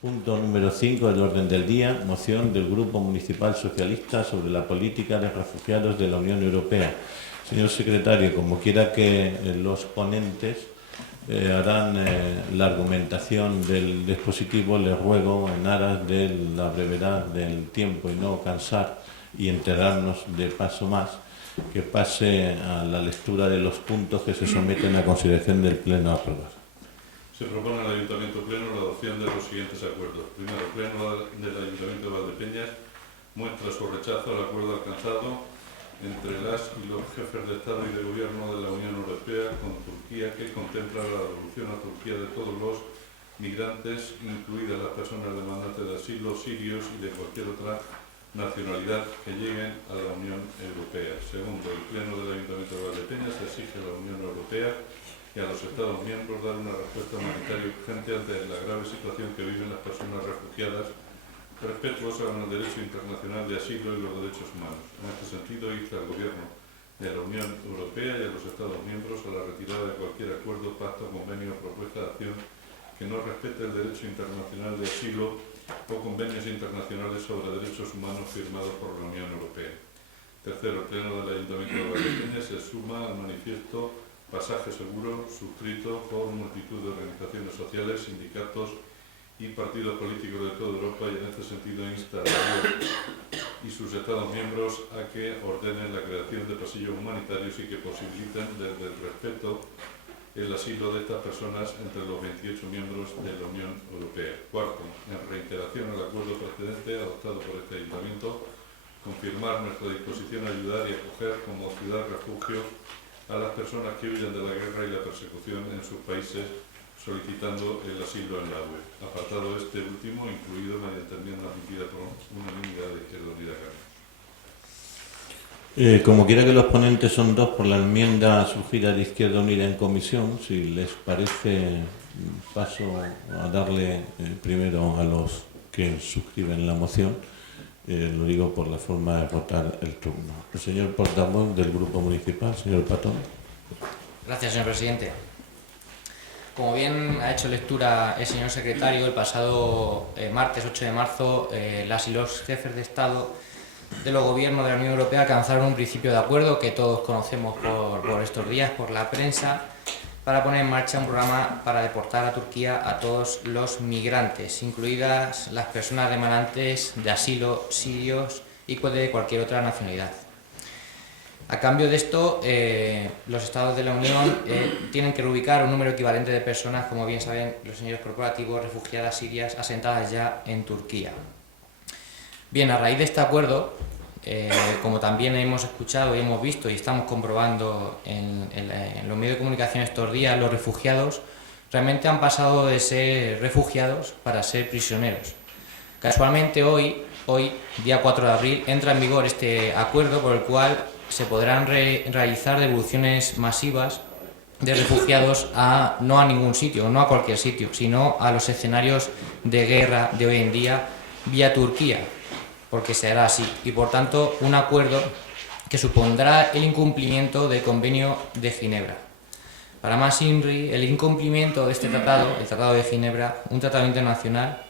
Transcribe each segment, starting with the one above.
Punto número 5 del orden del día, moción del Grupo Municipal Socialista sobre la política de refugiados de la Unión Europea. Señor secretario, como quiera que los ponentes harán la argumentación del dispositivo, les ruego, en aras de la brevedad del tiempo y no cansar y enterarnos de paso más, que pase a la lectura de los puntos que se someten a consideración del Pleno a aprobar. Se propone al Ayuntamiento Pleno la adopción de los siguientes acuerdos. Primero, el Pleno del Ayuntamiento de Valdepeñas muestra su rechazo al acuerdo alcanzado entre las y los jefes de Estado y de Gobierno de la Unión Europea con Turquía, que contempla la devolución a Turquía de todos los migrantes, incluidas las personas demandantes de asilo, sirios y de cualquier otra nacionalidad que lleguen a la Unión Europea. Segundo, el Pleno del Ayuntamiento de Valdepeñas exige a la Unión Europea y a los Estados miembros dar una respuesta humanitaria urgente ante la grave situación que viven las personas refugiadas, respetuosas con el derecho internacional de asilo y los derechos humanos. En este sentido, insta al Gobierno de la Unión Europea y a los Estados miembros a la retirada de cualquier acuerdo, pacto, convenio o propuesta de acción que no respete el derecho internacional de asilo o convenios internacionales sobre derechos humanos firmados por la Unión Europea. Tercero, el Pleno del Ayuntamiento de Valdepeñas se suma al manifiesto Pasaje Seguro, suscrito por multitud de organizaciones sociales, sindicatos y partidos políticos de toda Europa, y en este sentido insta a la Unión y sus Estados miembros a que ordenen la creación de pasillos humanitarios y que posibiliten desde el respeto el asilo de estas personas entre los 28 miembros de la Unión Europea. Cuarto, en reiteración al acuerdo precedente adoptado por este Ayuntamiento, confirmar nuestra disposición a ayudar y acoger como ciudad refugio a las personas que huyen de la guerra y la persecución en sus países, solicitando el asilo en la UE. Apartado este último, incluido mediante enmienda admitida por unanimidad de Izquierda Unida Carmen. Como quiera que los ponentes son dos por la enmienda surgida de Izquierda Unida en comisión, si les parece, paso a darle primero a los que suscriben la moción. Lo digo por la forma de votar el turno. El señor portavoz del Grupo Municipal, señor Patón. Gracias, señor presidente. Como bien ha hecho lectura el señor secretario, el pasado martes 8 de marzo, las y los jefes de Estado de los gobiernos de la Unión Europea alcanzaron un principio de acuerdo que todos conocemos por estos días, por la prensa, para poner en marcha un programa para deportar a Turquía a todos los migrantes, incluidas las personas demandantes de asilo, sirios y de cualquier otra nacionalidad. A cambio de esto, los Estados de la Unión tienen que reubicar un número equivalente de personas, como bien saben los señores corporativos, refugiadas sirias asentadas ya en Turquía. Bien, a raíz de este acuerdo, como también hemos escuchado y hemos visto y estamos comprobando en los medios de comunicación estos días, los refugiados realmente han pasado de ser refugiados para ser prisioneros. Casualmente hoy, día 4 de abril, entra en vigor este acuerdo por el cual se podrán realizar devoluciones masivas de refugiados no a ningún sitio, no a cualquier sitio, sino a los escenarios de guerra de hoy en día vía Turquía, porque se hará así, y por tanto un acuerdo que supondrá el incumplimiento del Convenio de Ginebra. Para más INRI, el incumplimiento de este tratado, el Tratado de Ginebra, un tratado internacional,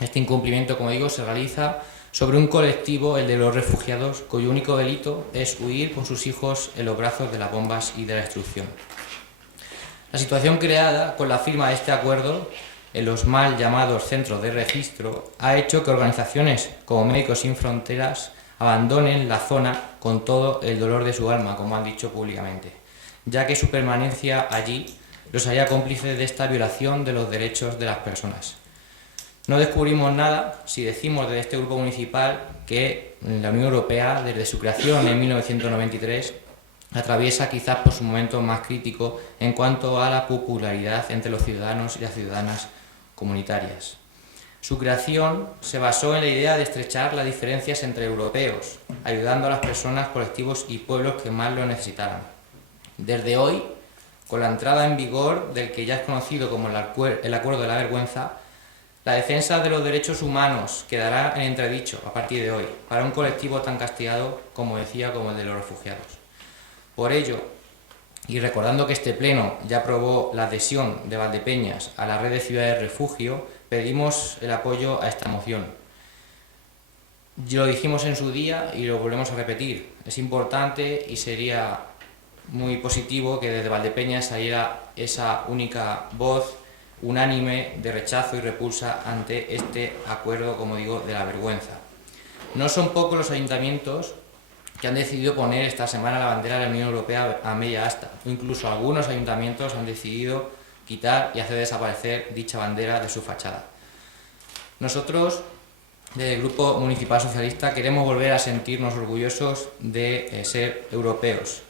este incumplimiento, como digo, se realiza sobre un colectivo, el de los refugiados, cuyo único delito es huir con sus hijos en los brazos de las bombas y de la destrucción. La situación creada con la firma de este acuerdo en los mal llamados centros de registro ha hecho que organizaciones como Médicos Sin Fronteras abandonen la zona con todo el dolor de su alma, como han dicho públicamente, ya que su permanencia allí los haría cómplices de esta violación de los derechos de las personas. No descubrimos nada si decimos desde este grupo municipal que la Unión Europea, desde su creación en 1993, atraviesa quizás por su momento más crítico en cuanto a la popularidad entre los ciudadanos y las ciudadanas comunitarias. Su creación se basó en la idea de estrechar las diferencias entre europeos, ayudando a las personas, colectivos y pueblos que más lo necesitaran. Desde hoy, con la entrada en vigor del que ya es conocido como el Acuerdo de la Vergüenza, la defensa de los derechos humanos quedará en entredicho a partir de hoy, para un colectivo tan castigado, como decía, como el de los refugiados. Por ello, y recordando que este pleno ya aprobó la adhesión de Valdepeñas a la red de ciudades refugio, pedimos el apoyo a esta moción. Lo dijimos en su día y lo volvemos a repetir. Es importante y sería muy positivo que desde Valdepeñas saliera esa única voz unánime de rechazo y repulsa ante este acuerdo, como digo, de la vergüenza. No son pocos los ayuntamientos que han decidido poner esta semana la bandera de la Unión Europea a media asta. Incluso algunos ayuntamientos han decidido quitar y hacer desaparecer dicha bandera de su fachada. Nosotros, del Grupo Municipal Socialista, queremos volver a sentirnos orgullosos de ser europeos.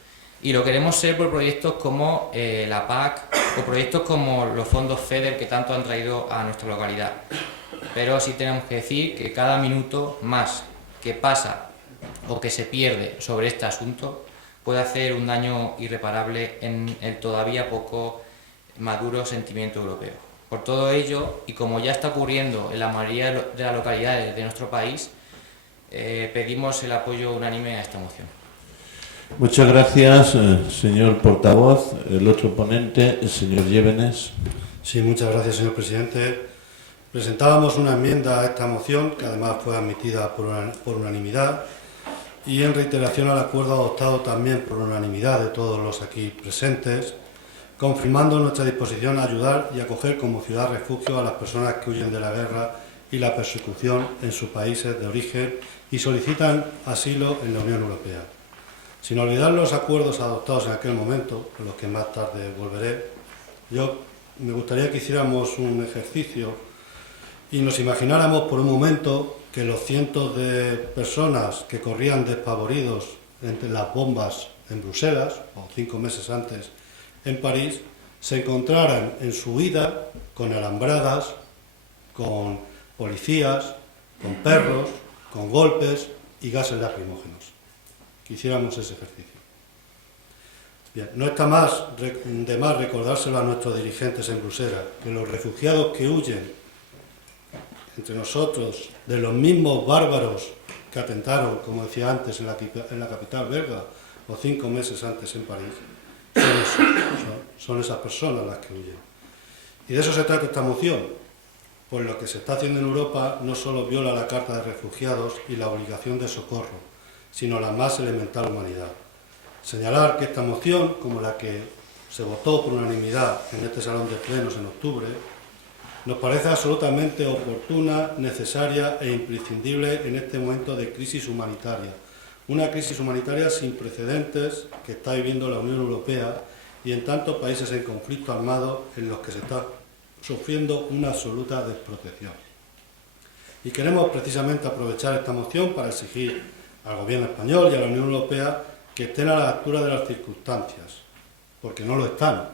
Y lo queremos ser por proyectos como la PAC o proyectos como los fondos FEDER que tanto han traído a nuestra localidad. Pero sí tenemos que decir que cada minuto más que pasa o que se pierde sobre este asunto puede hacer un daño irreparable en el todavía poco maduro sentimiento europeo. Por todo ello, y como ya está ocurriendo en la mayoría de las localidades de nuestro país, pedimos el apoyo unánime a esta moción. Muchas gracias, señor portavoz. El otro ponente, el señor Llévenes. Sí, muchas gracias, señor presidente. Presentábamos una enmienda a esta moción, que además fue admitida por unanimidad, y en reiteración al acuerdo adoptado también por unanimidad de todos los aquí presentes, confirmando nuestra disposición a ayudar y acoger como ciudad refugio a las personas que huyen de la guerra y la persecución en sus países de origen y solicitan asilo en la Unión Europea. Sin olvidar los acuerdos adoptados en aquel momento, a los que más tarde volveré, me gustaría que hiciéramos un ejercicio y nos imagináramos por un momento que los cientos de personas que corrían despavoridos entre las bombas en Bruselas, o 5 meses antes en París, se encontraran en su huida con alambradas, con policías, con perros, con golpes y gases lacrimógenos. Que hiciéramos ese ejercicio. Bien, no está de más recordárselo a nuestros dirigentes en Bruselas, que los refugiados que huyen entre nosotros de los mismos bárbaros que atentaron, como decía antes, en la capital belga, o 5 meses antes en París, son esas personas las que huyen. Y de eso se trata esta moción, pues lo que se está haciendo en Europa no solo viola la Carta de Refugiados y la obligación de socorro, sino la más elemental humanidad. Señalar que esta moción, como la que se votó por unanimidad en este salón de plenos en octubre, nos parece absolutamente oportuna, necesaria e imprescindible en este momento de crisis humanitaria. Una crisis humanitaria sin precedentes que está viviendo la Unión Europea y en tantos países en conflicto armado en los que se está sufriendo una absoluta desprotección. Y queremos precisamente aprovechar esta moción para exigir al Gobierno español y a la Unión Europea que estén a la altura de las circunstancias, porque no lo están.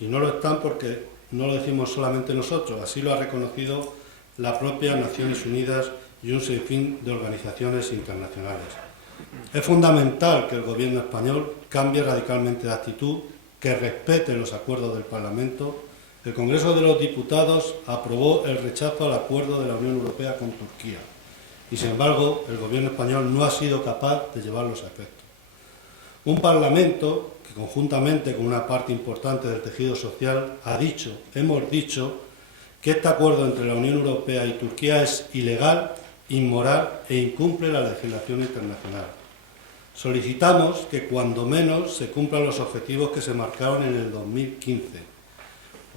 Y no lo están porque no lo decimos solamente nosotros, así lo ha reconocido la propia Naciones Unidas y un sinfín de organizaciones internacionales. Es fundamental que el Gobierno español cambie radicalmente de actitud, que respete los acuerdos del Parlamento. El Congreso de los Diputados aprobó el rechazo al acuerdo de la Unión Europea con Turquía y, sin embargo, el Gobierno español no ha sido capaz de llevarlos a efecto. Un Parlamento que, conjuntamente con una parte importante del tejido social, hemos dicho, que este acuerdo entre la Unión Europea y Turquía es ilegal, inmoral e incumple la legislación internacional. Solicitamos que, cuando menos, se cumplan los objetivos que se marcaron en el 2015,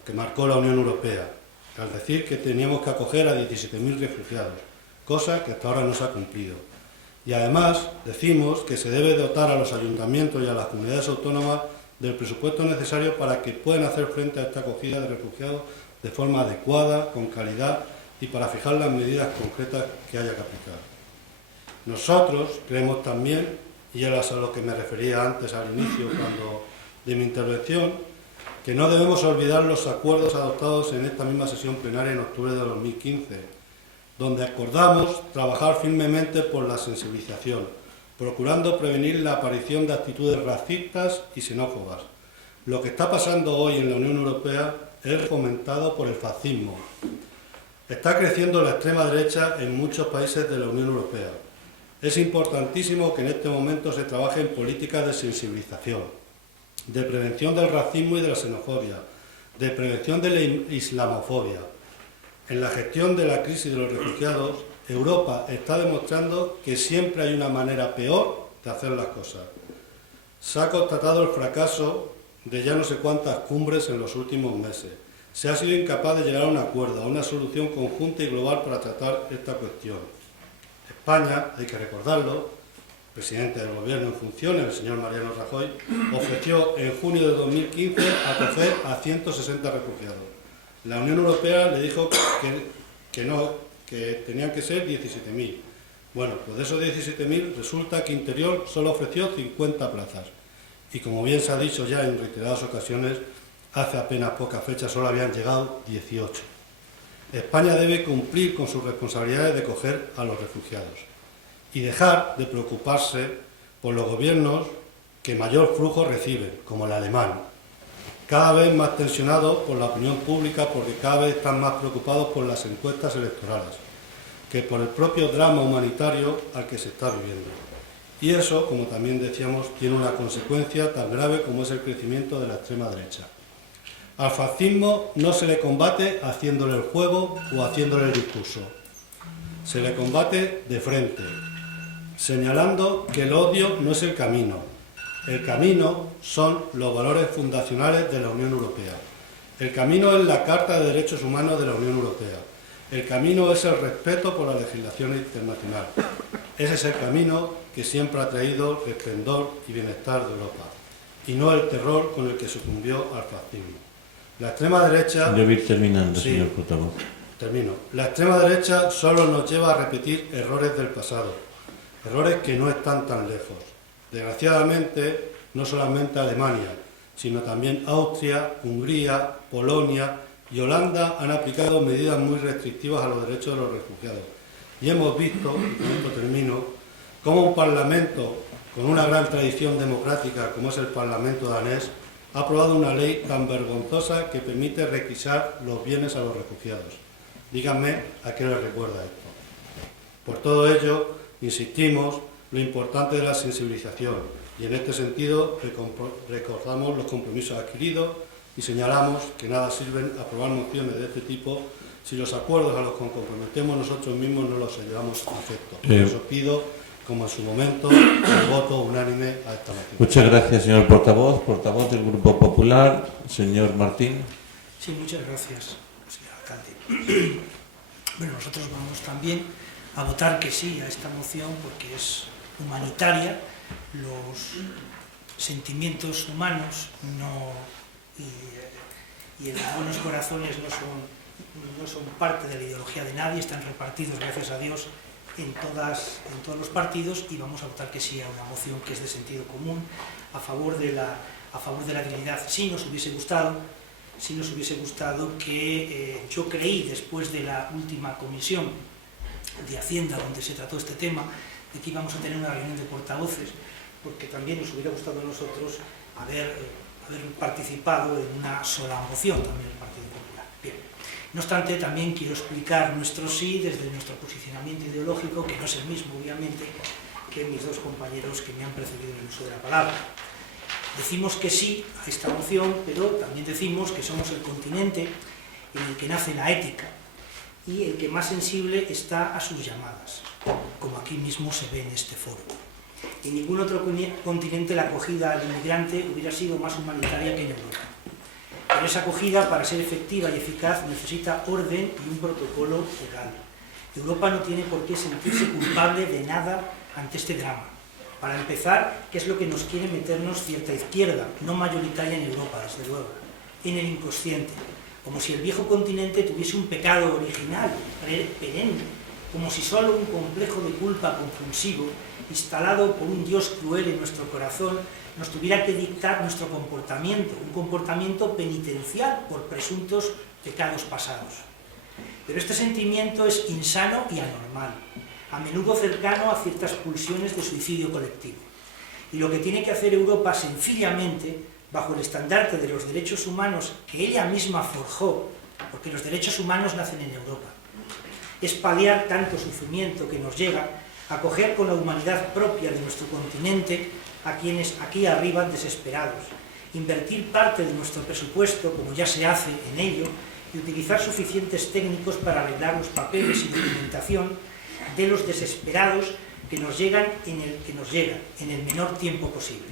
o que marcó la Unión Europea, al decir que teníamos que acoger a 17.000 refugiados, cosa que hasta ahora no se ha cumplido. Y además decimos que se debe dotar a los ayuntamientos y a las comunidades autónomas del presupuesto necesario para que puedan hacer frente a esta acogida de refugiados de forma adecuada, con calidad y para fijar las medidas concretas que haya que aplicar. Nosotros creemos también, y era a lo que me refería antes al inicio de mi intervención, que no debemos olvidar los acuerdos adoptados en esta misma sesión plenaria en octubre de 2015, donde acordamos trabajar firmemente por la sensibilización, procurando prevenir la aparición de actitudes racistas y xenófobas. Lo que está pasando hoy en la Unión Europea es fomentado por el fascismo. Está creciendo la extrema derecha en muchos países de la Unión Europea. Es importantísimo que en este momento se trabaje en políticas de sensibilización, de prevención del racismo y de la xenofobia, de prevención de la islamofobia. En la gestión de la crisis de los refugiados, Europa está demostrando que siempre hay una manera peor de hacer las cosas. Se ha constatado el fracaso de ya no sé cuántas cumbres en los últimos meses. Se ha sido incapaz de llegar a un acuerdo, a una solución conjunta y global para tratar esta cuestión. España, hay que recordarlo, el presidente del gobierno en funciones, el señor Mariano Rajoy, ofreció en junio de 2015 acoger a 160 refugiados. La Unión Europea le dijo que tenían que ser 17.000. Bueno, pues de esos 17.000 resulta que Interior solo ofreció 50 plazas. Y como bien se ha dicho ya en reiteradas ocasiones, hace apenas pocas fechas solo habían llegado 18. España debe cumplir con sus responsabilidades de acoger a los refugiados y dejar de preocuparse por los gobiernos que mayor flujo reciben, como el alemán, cada vez más tensionado por la opinión pública porque cada vez están más preocupados por las encuestas electorales que por el propio drama humanitario al que se está viviendo. Y eso, como también decíamos, tiene una consecuencia tan grave como es el crecimiento de la extrema derecha. Al fascismo no se le combate haciéndole el juego o haciéndole el discurso. Se le combate de frente, señalando que el odio no es el camino. El camino son los valores fundacionales de la Unión Europea. El camino es la Carta de Derechos Humanos de la Unión Europea. El camino es el respeto por la legislación internacional. Ese es el camino que siempre ha traído esplendor y bienestar de Europa, y no el terror con el que sucumbió al fascismo. La extrema derecha... Debe ir terminando, sí, señor portavoz. Termino. La extrema derecha solo nos lleva a repetir errores del pasado, errores que no están tan lejos. Desgraciadamente, no solamente Alemania, sino también Austria, Hungría, Polonia y Holanda han aplicado medidas muy restrictivas a los derechos de los refugiados. Y hemos visto, y con esto termino, cómo un parlamento con una gran tradición democrática como es el Parlamento danés ha aprobado una ley tan vergonzosa que permite requisar los bienes a los refugiados. Díganme a qué les recuerda esto. Por todo ello, insistimos lo importante de la sensibilización y en este sentido recordamos los compromisos adquiridos y señalamos que nada sirven aprobar mociones de este tipo si los acuerdos a los que nos comprometemos nosotros mismos no los llevamos a efecto. Por eso pido, como en su momento, el voto unánime a esta moción. Muchas gracias, señor portavoz. Portavoz del Grupo Popular, señor Martín. Sí, muchas gracias, señor alcalde. Bueno, nosotros vamos también a votar que sí a esta moción porque es humanitaria. Los sentimientos humanos y los buenos corazones no son parte de la ideología de nadie, están repartidos, gracias a Dios, en todos los partidos, y vamos a votar que sí a una moción que es de sentido común, a favor de la dignidad. Sí nos hubiese gustado que yo creí, después de la última comisión de Hacienda donde se trató este tema, de que íbamos a tener una reunión de portavoces, porque también nos hubiera gustado a nosotros haber participado en una sola moción, también el Partido Popular. Bien. No obstante, también quiero explicar nuestro sí desde nuestro posicionamiento ideológico, que no es el mismo, obviamente, que mis dos compañeros que me han precedido en el uso de la palabra. Decimos que sí a esta moción, pero también decimos que somos el continente en el que nace la ética y el que más sensible está a sus llamadas, como aquí mismo se ve en este foro. En ningún otro continente la acogida al inmigrante hubiera sido más humanitaria que en Europa. Pero esa acogida, para ser efectiva y eficaz, necesita orden y un protocolo legal. Europa no tiene por qué sentirse culpable de nada ante este drama. Para empezar, ¿qué es lo que nos quiere meternos cierta izquierda, no mayoritaria en Europa, desde luego? En el inconsciente, como si el viejo continente tuviese un pecado original, perenne, como si solo un complejo de culpa compulsivo, instalado por un Dios cruel en nuestro corazón, nos tuviera que dictar nuestro comportamiento, un comportamiento penitencial por presuntos pecados pasados. Pero este sentimiento es insano y anormal, a menudo cercano a ciertas pulsiones de suicidio colectivo. Y lo que tiene que hacer Europa sencillamente, bajo el estandarte de los derechos humanos que ella misma forjó, porque los derechos humanos nacen en Europa, es paliar tanto sufrimiento que nos llega, acoger con la humanidad propia de nuestro continente a quienes aquí arriban desesperados, invertir parte de nuestro presupuesto, como ya se hace en ello, y utilizar suficientes técnicos para arreglar los papeles y documentación de los desesperados que nos llegan en el menor tiempo posible.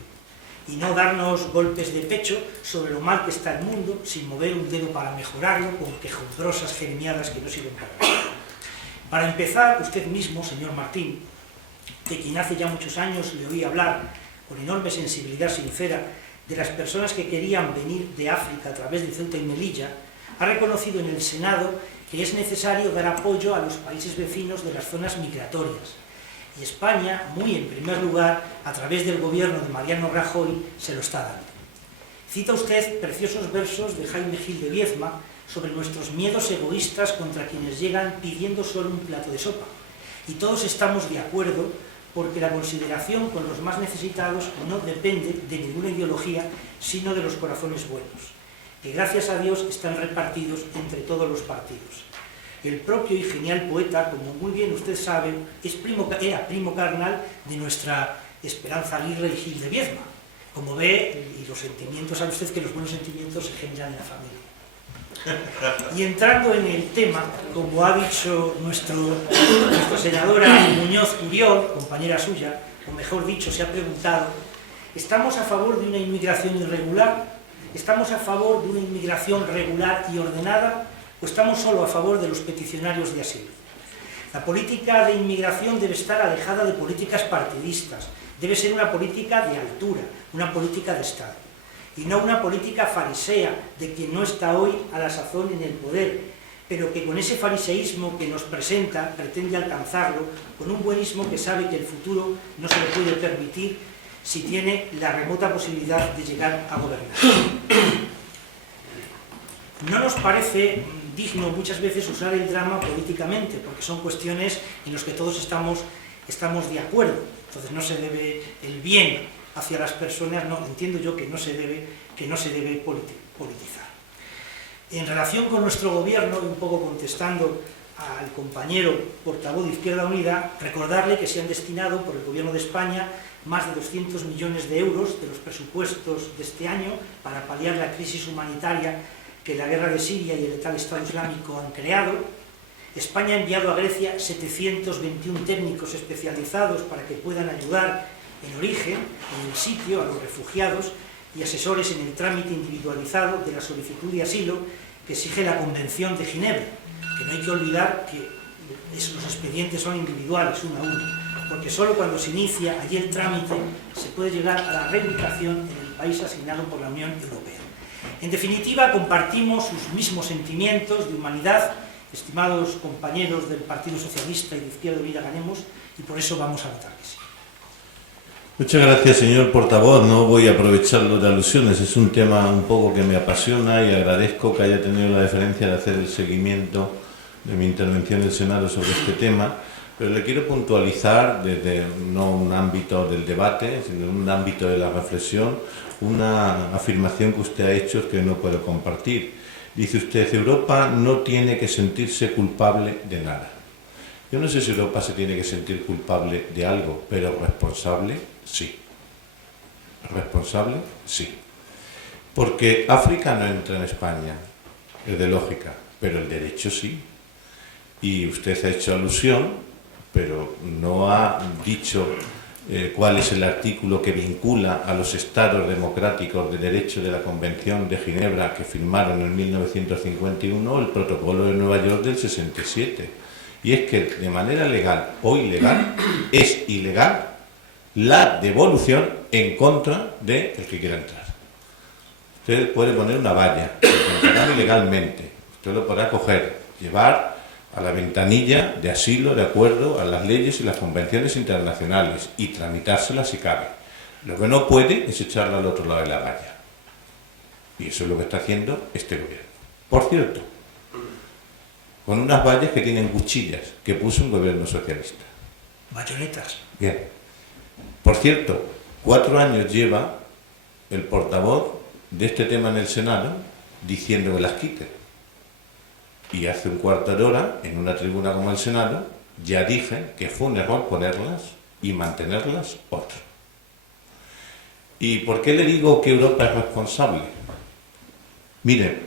Y no darnos golpes de pecho sobre lo mal que está el mundo sin mover un dedo para mejorarlo con quejumbrosas jeremiadas que no sirven para nada. Para empezar, usted mismo, señor Martín, de quien hace ya muchos años le oí hablar con enorme sensibilidad sincera de las personas que querían venir de África a través de Ceuta y Melilla, ha reconocido en el Senado que es necesario dar apoyo a los países vecinos de las zonas migratorias. Y España, muy en primer lugar, a través del gobierno de Mariano Rajoy, se lo está dando. Cita usted preciosos versos de Jaime Gil de Biedma sobre nuestros miedos egoístas contra quienes llegan pidiendo solo un plato de sopa. Y todos estamos de acuerdo porque la consideración con los más necesitados no depende de ninguna ideología, sino de los corazones buenos, que gracias a Dios están repartidos entre todos los partidos. El propio y genial poeta, como muy bien usted sabe, era primo carnal de nuestra Esperanza Aguirre y Gil de Biedma. Como ve, y los sentimientos, sabe usted que los buenos sentimientos se generan en la familia. Y entrando en el tema, como ha dicho nuestra senadora Muñoz Uriol, compañera suya, o mejor dicho, se ha preguntado, ¿estamos a favor de una inmigración irregular? ¿Estamos a favor de una inmigración regular y ordenada? ¿O estamos solo a favor de los peticionarios de asilo? La política de inmigración debe estar alejada de políticas partidistas, debe ser una política de altura, una política de Estado. Y no una política farisea de quien no está hoy a la sazón en el poder, pero que con ese fariseísmo que nos presenta pretende alcanzarlo con un buenismo que sabe que el futuro no se le puede permitir si tiene la remota posibilidad de llegar a gobernar. No nos parece digno muchas veces usar el drama políticamente, porque son cuestiones en las que todos estamos de acuerdo. Entonces no se debe el bien hacia las personas, no, entiendo yo que no se debe politizar. En relación con nuestro gobierno, y un poco contestando al compañero portavoz de Izquierda Unida, recordarle que se han destinado por el gobierno de España más de 200 millones de euros de los presupuestos de este año para paliar la crisis humanitaria que la guerra de Siria y el letal Estado Islámico han creado. España ha enviado a Grecia 721 técnicos especializados para que puedan ayudar en origen, en el sitio, a los refugiados y asesores en el trámite individualizado de la solicitud de asilo que exige la Convención de Ginebra, que no hay que olvidar que los expedientes son individuales, uno a uno, porque solo cuando se inicia allí el trámite se puede llegar a la reubicación en el país asignado por la Unión Europea. En definitiva, compartimos sus mismos sentimientos de humanidad, estimados compañeros del Partido Socialista y de Izquierda Unida Ganemos, y por eso vamos a votar que sí. Muchas gracias, señor portavoz. No voy a aprovecharlo de alusiones. Es un tema un poco que me apasiona y agradezco que haya tenido la deferencia de hacer el seguimiento de mi intervención en el Senado sobre este tema. Pero le quiero puntualizar desde no un ámbito del debate, sino un ámbito de la reflexión, una afirmación que usted ha hecho que no puedo compartir. Dice usted, Europa no tiene que sentirse culpable de nada. Yo no sé si Europa se tiene que sentir culpable de algo, pero responsable, sí. Responsable, sí. Porque África no entra en España, es de lógica, pero el derecho sí. Y usted ha hecho alusión, pero no ha dicho cuál es el artículo que vincula a los estados democráticos de derecho de la Convención de Ginebra que firmaron en 1951 el Protocolo de Nueva York del 67. Y es que de manera legal o ilegal es ilegal la devolución en contra del que quiera entrar. Usted puede poner una valla, que entrará ilegalmente, usted lo podrá coger, llevar a la ventanilla de asilo de acuerdo a las leyes y las convenciones internacionales y tramitárselas si cabe. Lo que no puede es echarla al otro lado de la valla. Y eso es lo que está haciendo este gobierno. Por cierto, con unas vallas que tienen cuchillas, que puso un gobierno socialista. Bayonetas. Bien. Por cierto, 4 años lleva el portavoz de este tema en el Senado diciendo que las quite. Y hace un cuarto de hora, en una tribuna como el Senado, ya dije que fue un error ponerlas y mantenerlas otro. ¿Y por qué le digo que Europa es responsable? Miren,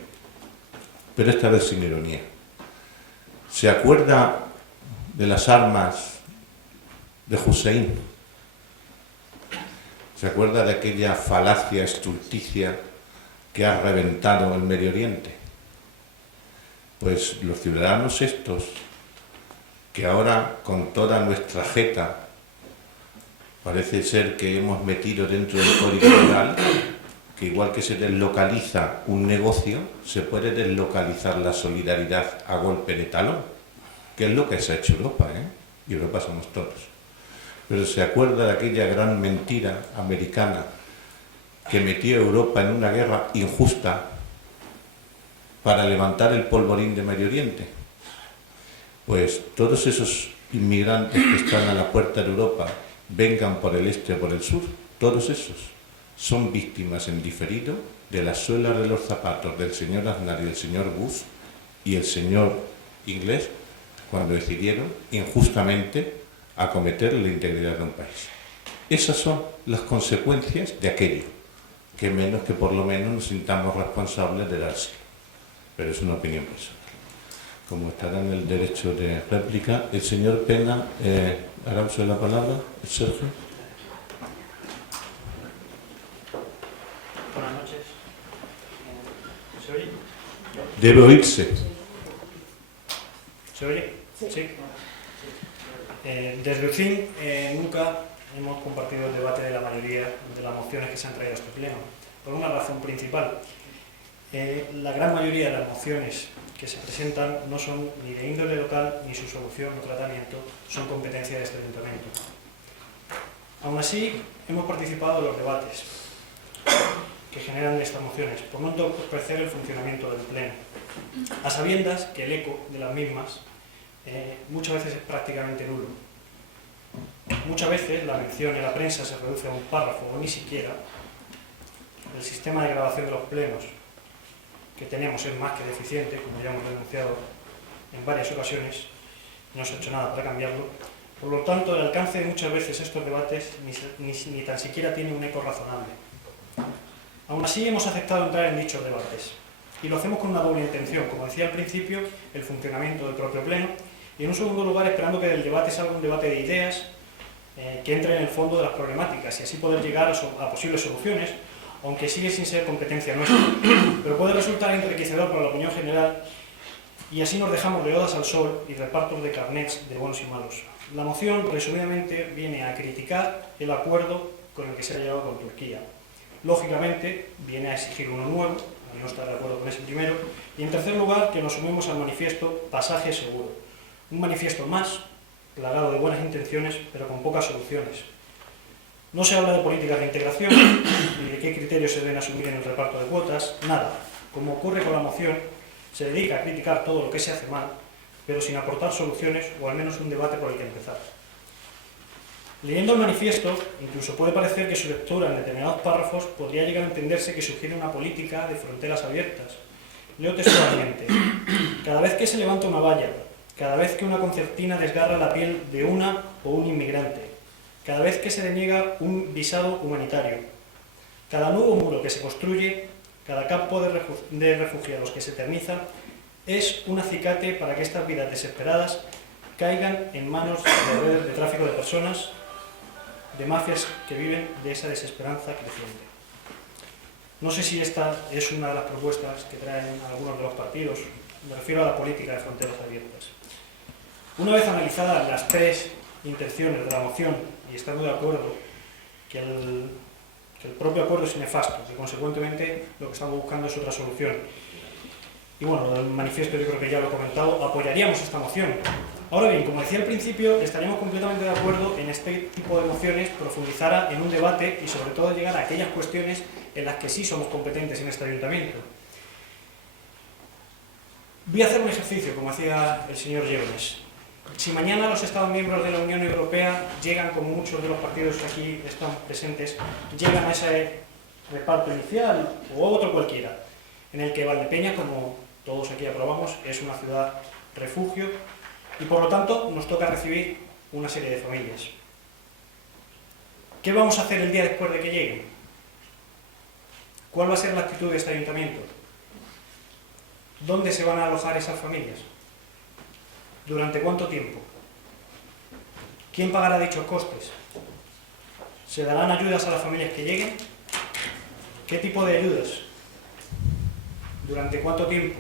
pero esta vez sin ironía. ¿Se acuerda de las armas de Hussein? ¿Se acuerda de aquella falacia estulticia que ha reventado el Medio Oriente? Pues los ciudadanos estos, que ahora con toda nuestra jeta parece ser que hemos metido dentro del Código Penal, que igual que se deslocaliza un negocio, se puede deslocalizar la solidaridad a golpe de talón, que es lo que se ha hecho Europa, y Europa somos todos. Pero se acuerda de aquella gran mentira americana que metió a Europa en una guerra injusta para levantar el polvorín de Medio Oriente. Pues todos esos inmigrantes que están a la puerta de Europa, vengan por el este o por el sur, todos esos son víctimas en diferido de las suelas de los zapatos del señor Aznar y del señor Bush y el señor inglés cuando decidieron injustamente acometer la integridad de un país. Esas son las consecuencias de aquello, que menos que por lo menos nos sintamos responsables de dárselo. Pero es una opinión personal. Como estará en el derecho de réplica, el señor Pena hará uso de la palabra. Sergio. Buenas noches. ¿Se oye? Debe oírse. ¿Se oye? Sí. Desde UCIN nunca hemos compartido el debate de la mayoría de las mociones que se han traído a este pleno, por una razón principal. La gran mayoría de las mociones que se presentan no son ni de índole local, ni su solución o tratamiento son competencia de este ayuntamiento. Aún así, hemos participado en los debates que generan estas mociones, por no entorpecer el funcionamiento del pleno, a sabiendas que el eco de las mismas muchas veces es prácticamente nulo. Muchas veces la mención en la prensa se reduce a un párrafo o ni siquiera. El sistema de grabación de los plenos que tenemos es más que deficiente, como ya hemos denunciado en varias ocasiones, no se ha hecho nada para cambiarlo. Por lo tanto, el alcance de muchas veces estos debates ni tan siquiera tiene un eco razonable. Aún así, hemos aceptado entrar en dichos debates, y lo hacemos con una doble intención, como decía al principio, el funcionamiento del propio pleno, y en un segundo lugar esperando que del debate salga un debate de ideas que entre en el fondo de las problemáticas y así poder llegar a posibles soluciones, aunque sigue sin ser competencia nuestra, pero puede resultar enriquecedor para la opinión general y así nos dejamos de odas al sol y repartos de carnets de buenos y malos. La moción, resumidamente, viene a criticar el acuerdo con el que se ha llegado con Turquía. Lógicamente, viene a exigir uno nuevo, y no estar de acuerdo con ese primero, y en tercer lugar, que nos sumemos al manifiesto Pasaje Seguro. Un manifiesto más, plagado de buenas intenciones, pero con pocas soluciones. No se habla de políticas de integración, ni de qué criterios se deben asumir en el reparto de cuotas, nada. Como ocurre con la moción, se dedica a criticar todo lo que se hace mal, pero sin aportar soluciones o al menos un debate por el que empezar. Leyendo el manifiesto, incluso puede parecer que su lectura en determinados párrafos podría llegar a entenderse que sugiere una política de fronteras abiertas. Leo textualmente: cada vez que se levanta una valla, cada vez que una concertina desgarra la piel de una o un inmigrante, cada vez que se deniega un visado humanitario, cada nuevo muro que se construye, cada campo de refugiados que se eterniza, es un acicate para que estas vidas desesperadas caigan en manos de redes de tráfico de personas, de mafias que viven de esa desesperanza creciente. No sé si esta es una de las propuestas que traen algunos de los partidos, me refiero a la política de fronteras abiertas. Una vez analizadas las tres intenciones de la moción y estando de acuerdo que el propio acuerdo es nefasto, que consecuentemente lo que estamos buscando es otra solución. Y bueno, el manifiesto yo creo que ya lo he comentado, apoyaríamos esta moción. Ahora bien, como decía al principio, estaríamos completamente de acuerdo en este tipo de mociones, profundizara en un debate y sobre todo llegar a aquellas cuestiones en las que sí somos competentes en este ayuntamiento. Voy a hacer un ejercicio, como hacía el señor Lleones. Si mañana los Estados miembros de la Unión Europea llegan, como muchos de los partidos que aquí están presentes, llegan a ese reparto inicial o otro cualquiera, en el que Valdepeñas, como todos aquí aprobamos, es una ciudad refugio y por lo tanto nos toca recibir una serie de familias. ¿Qué vamos a hacer el día después de que lleguen? ¿Cuál va a ser la actitud de este ayuntamiento? ¿Dónde se van a alojar esas familias? ¿Durante cuánto tiempo? ¿Quién pagará dichos costes? ¿Se darán ayudas a las familias que lleguen? ¿Qué tipo de ayudas? ¿Durante cuánto tiempo?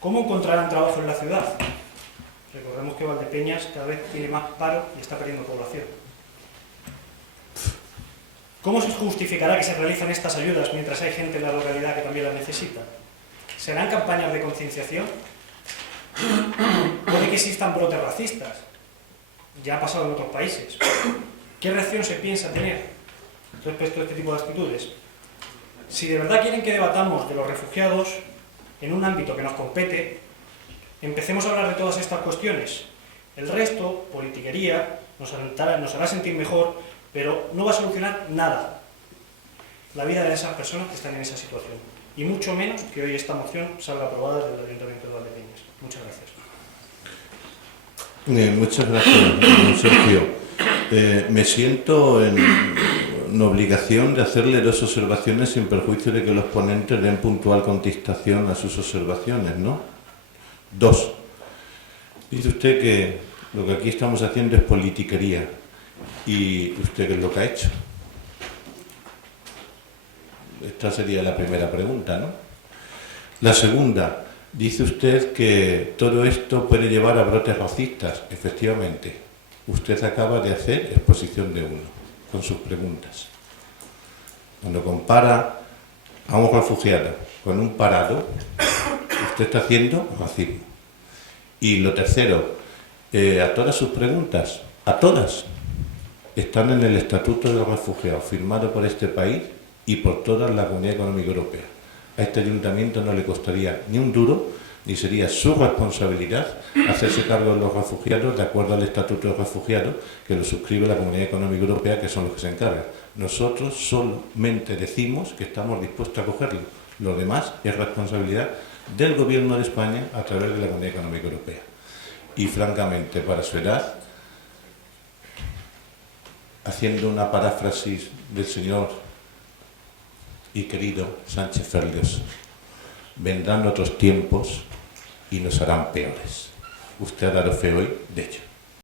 ¿Cómo encontrarán trabajo en la ciudad? Recordemos que Valdepeñas cada vez tiene más paro y está perdiendo población. ¿Cómo se justificará que se realizan estas ayudas mientras hay gente en la localidad que también las necesita? ¿Serán campañas de concienciación? ¿Puede que existan brotes racistas? Ya ha pasado en otros países. ¿Qué reacción se piensa tener respecto a este tipo de actitudes? Si de verdad quieren que debatamos de los refugiados en un ámbito que nos compete, empecemos a hablar de todas estas cuestiones. El resto, politiquería, nos hará sentir mejor, pero no va a solucionar nada la vida de esas personas que están en esa situación. Y mucho menos que hoy esta moción salga aprobada desde el Ayuntamiento de Valdepeñas. Muchas gracias. Muchas gracias, don Sergio. Me siento en obligación de hacerle dos observaciones sin perjuicio de que los ponentes den puntual contestación a sus observaciones, ¿no? Dos. Dice usted que lo que aquí estamos haciendo es politiquería. ¿Y usted qué es lo que ha hecho? Esta sería la primera pregunta, ¿no? La segunda, dice usted que todo esto puede llevar a brotes racistas. Efectivamente, usted acaba de hacer exposición de uno, con sus preguntas. Cuando compara a un refugiado con un parado, usted está haciendo racismo. Y lo tercero, a todas sus preguntas, a todas, están en el Estatuto de los Refugiados, firmado por este país y por toda la Comunidad Económica Europea. A este ayuntamiento no le costaría ni un duro, ni sería su responsabilidad hacerse cargo de los refugiados de acuerdo al Estatuto de Refugiados que lo suscribe la Comunidad Económica Europea, que son los que se encargan. Nosotros solamente decimos que estamos dispuestos a cogerlo. Lo demás es responsabilidad del Gobierno de España a través de la Comunidad Económica Europea. Y francamente, para su edad, haciendo una paráfrasis del señor y querido Sánchez Ferlioso, vendrán otros tiempos y nos harán peores. Usted ha dado fe hoy de ello.